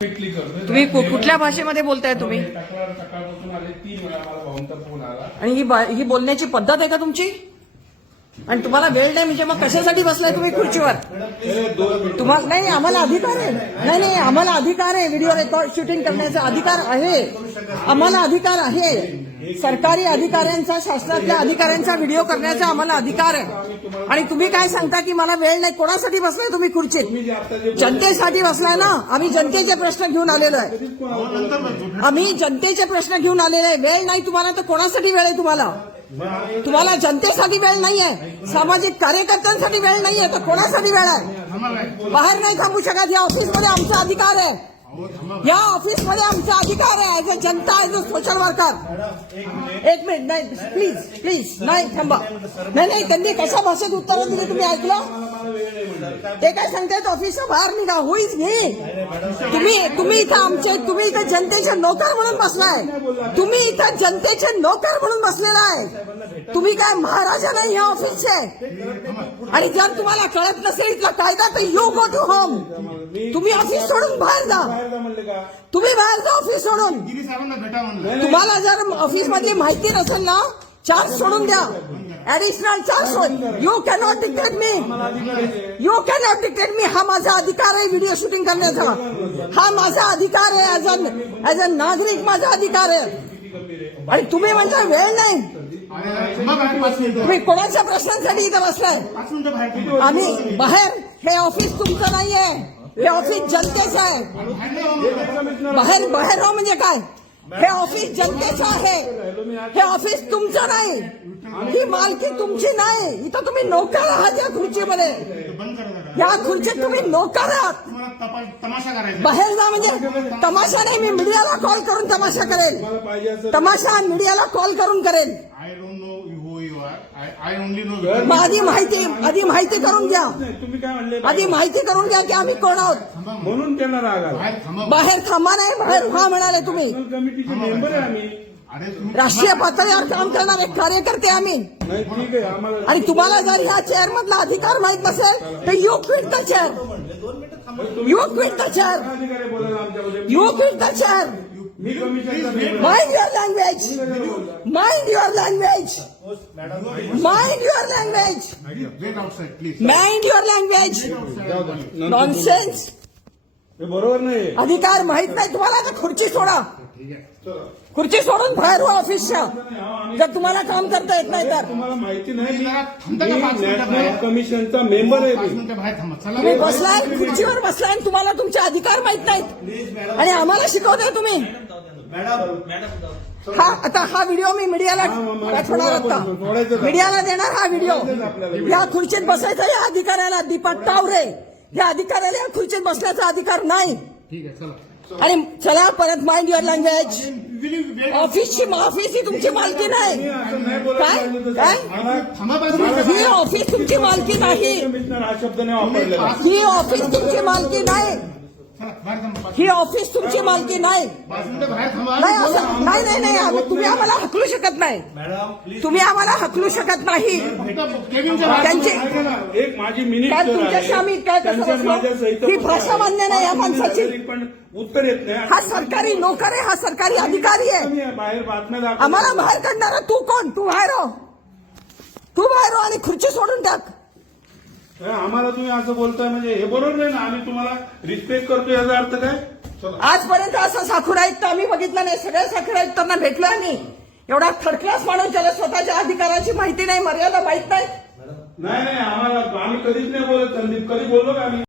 करतोय तुम्ही कुठल्या भाषेमध्ये बोलताय तुम्ही? आणि ही ही बोलण्याची पद्धत आहे का तुमची? आणि तुम्हाला वेळ नाही म्हणजे मग कशासाठी बसलाय तुम्ही खुर्चीवर? तुम्हाला नाही आम्हाला अधिकार आहे. नाही नाही आम्हाला अधिकार आहे. व्हिडिओ रेकॉर्ड शूटिंग करण्याचा अधिकार आहे. आम्हाला अधिकार आहे. सरकारी अधिकाऱ्यांचा शासनातल्या अधिकाऱ्यांचा व्हिडिओ करण्याचा आम्हाला अधिकार आहे. आणि तुम्ही काय सांगता की मला वेळ नाही? कोणासाठी बसलाय तुम्ही खुर्चीत? जनतेसाठी बसलाय ना? आम्ही जनतेचे प्रश्न घेऊन आलेलो आहे. आम्ही जनतेचे प्रश्न घेऊन आलेले आहे. वेळ नाही तुम्हाला तर कोणासाठी वेळ आहे तुम्हाला? तुम्हाला जनतेसाठी वेळ नाहीये सामाजिक कार्यकर्त्यांसाठी वेळ नाहीये तर कोणासाठी वेळ आहे? बाहेर नाही थांबू शकत या ऑफिसमध्ये आमचा अधिकार आहे. या ऑफिसमध्ये आमचा अधिकार आहे ऍज अ जनता ऍज अ सोशल वर्कर एक मिनिट नाही प्लीज प्लीज नाही थांबा. नाही नाही त्यांनी कशा भाषेत उत्तर दिली तुम्ही ऐकलं? ते काय सांगतायत ऑफिसच्या बाहेर निघा होईच घे तुम्ही तुम्ही इथं आमचे तुम्ही इथं जनतेचे नोकर म्हणून बसलाय. तुम्ही इथं जनतेचे नोकर म्हणून बसलेला आहे. तुम्ही काय महाराजा नाही या ऑफिसचे आणि जर तुम्हाला कळत नसेल इथला कायदा तर यू गो टू होम तुम्ही ऑफिस सोडून बाहेर जा. तुम्ही बाहेर जा ऑफिस सोडून. तुम्हाला जर ऑफिसमध्ये माहिती नसेल ना चार्ज सोडून द्या. ऍडिशनल चार्ज सोड. You cannot dictate me you cannot dictate me हा माझा अधिकार आहे व्हिडिओ शूटिंग करण्याचा. हा माझा अधिकार आहे ऍज अ ऍज अ नागरिक माझा अधिकार आहे. आणि तुम्ही म्हणजे वेळ नाही. तुम्ही कोणाच्या प्रश्नांसाठी इथं बसलाय? बाहेर आम्ही बाहेर हे ऑफिस तुमचं नाहीये. हे ऑफिस जनतेचं आहे. बाहेर बाहेर बाहेर राहा म्हणजे काय? हे ऑफिस जनतेचं आहे. हे ऑफिस तुमचं नाही. ही मालकी तुमची नाही. इथं तुम्ही नोकर आहात या खुर्चीमध्ये. या खुर्चीत तुम्ही नोकर आहात. बाहेर जा म्हणजे तमाशा नाही मी मीडियाला कॉल करून तमाशा करेन. तमाशा मीडियाला कॉल करून करेन I don't know who you are I only know मग आधी माहिती आधी माहिती करून घ्या. तुम्ही काय म्हणले आधी माहिती करून घ्या की आम्ही कोण आहोत. म्हणून. त्यांना राग आला. बाहेर थांबा बाहेर थांबा नाही बाहेर व्हा म्हणाले तुम्ही. कमिटीचे मेंबर आहे आम्ही. अरे तुम्ही राष्ट्रीय पातळीवर काम करणारे कार्यकर्ते आम्ही. नाही ठीक आहे आम्हाला आणि तुम्हाला जर ह्या चेअर मधला अधिकार माहीत नसेल तर you quit the chair you quit the chair अधिकार आहे बोलायला आमच्यामध्ये. You quit the chair Mind your language. Mind your language. Mind your language. Wait outside, please. Mind your language. Nonsense. हे बरोबर नाही. अधिकार माहीत नाही. तुम्हाला तर खुर्ची सोडा. खुर्ची सोडून बाहेर व्हा ऑफिसच्या जर तुम्हाला काम करता येत नाही तर. तुम्हाला माहिती नाही. तुम्ही जरा मी थांबता का पाच मिनिटं नॅशनल बाहेर? कमिशनचा मेंबर आहे पाच मी. मिनिटं बाहेर थांबा. चला. तुम्ही बसलाय खुर्चीवर बसलाय आणि तुम्हाला तुमचे अधिकार माहीत नाहीत. आणि आम्हाला शिकवताय तुम्ही. हा आता हा व्हिडिओ मी मीडियाला पाठवणार आता. मीडियाला देणार हा व्हिडिओ या खुर्चीत बसायचा या अधिकाऱ्याला दीपक टावरे या अधिकाऱ्याला या खुर्चीत बसण्याचा अधिकार नाही. ठीक आहे चला. आणि चला परत माइंड युअर लँग्वेज? ऑफिसची ऑफिस ही तुमची मालकी नाही. काय. काय? ही ऑफिस तुमची मालकी नाही. हा ही ऑफिस तुमची मालकी नाही. ही ऑफिस तुमची मालकी नाही. नाही असं नाही नाही नाही आम्ही- तुम्ही आम्हाला हकलू शकत नाही. तुम्ही आम्हाला हकलू शकत नाही. त्यांची एक माझी मिनिट काय तुमच्याशी आम्ही काय कसं बसलो? ही भाषा मान्य नाही या माणसाची. पण उत्तर येत नाही. हा सरकारी नोकर आहे हा सरकारी अधिकारी आहे. बाहेर बातम्या. आम्हाला बाहेर काढणारा तू कोण? तू बाहेर हो. तू बाहेर हो आणि खुर्ची सोडून टाक. आम्हाला तुम्ही असं बोलताय म्हणजे हे बरोबर नाही ना? आम्ही तुम्हाला रिस्पेक्ट करतो याचा अर्थ काय? आजपर्यंत असं साखर आयुक्त आम्ही बघितलं नाही. सगळ्या साखर आयुक्तांना भेटलो आम्ही. एवढा थर्ड क्लास माणूस ज्याला स्वतःच्या अधिकाराची माहिती नाही मर्यादा माहीत नाही. नाही नाही आम्हाला आम्ही कधीच नाही बोलत. संदीप कधी बोललो का आम्ही?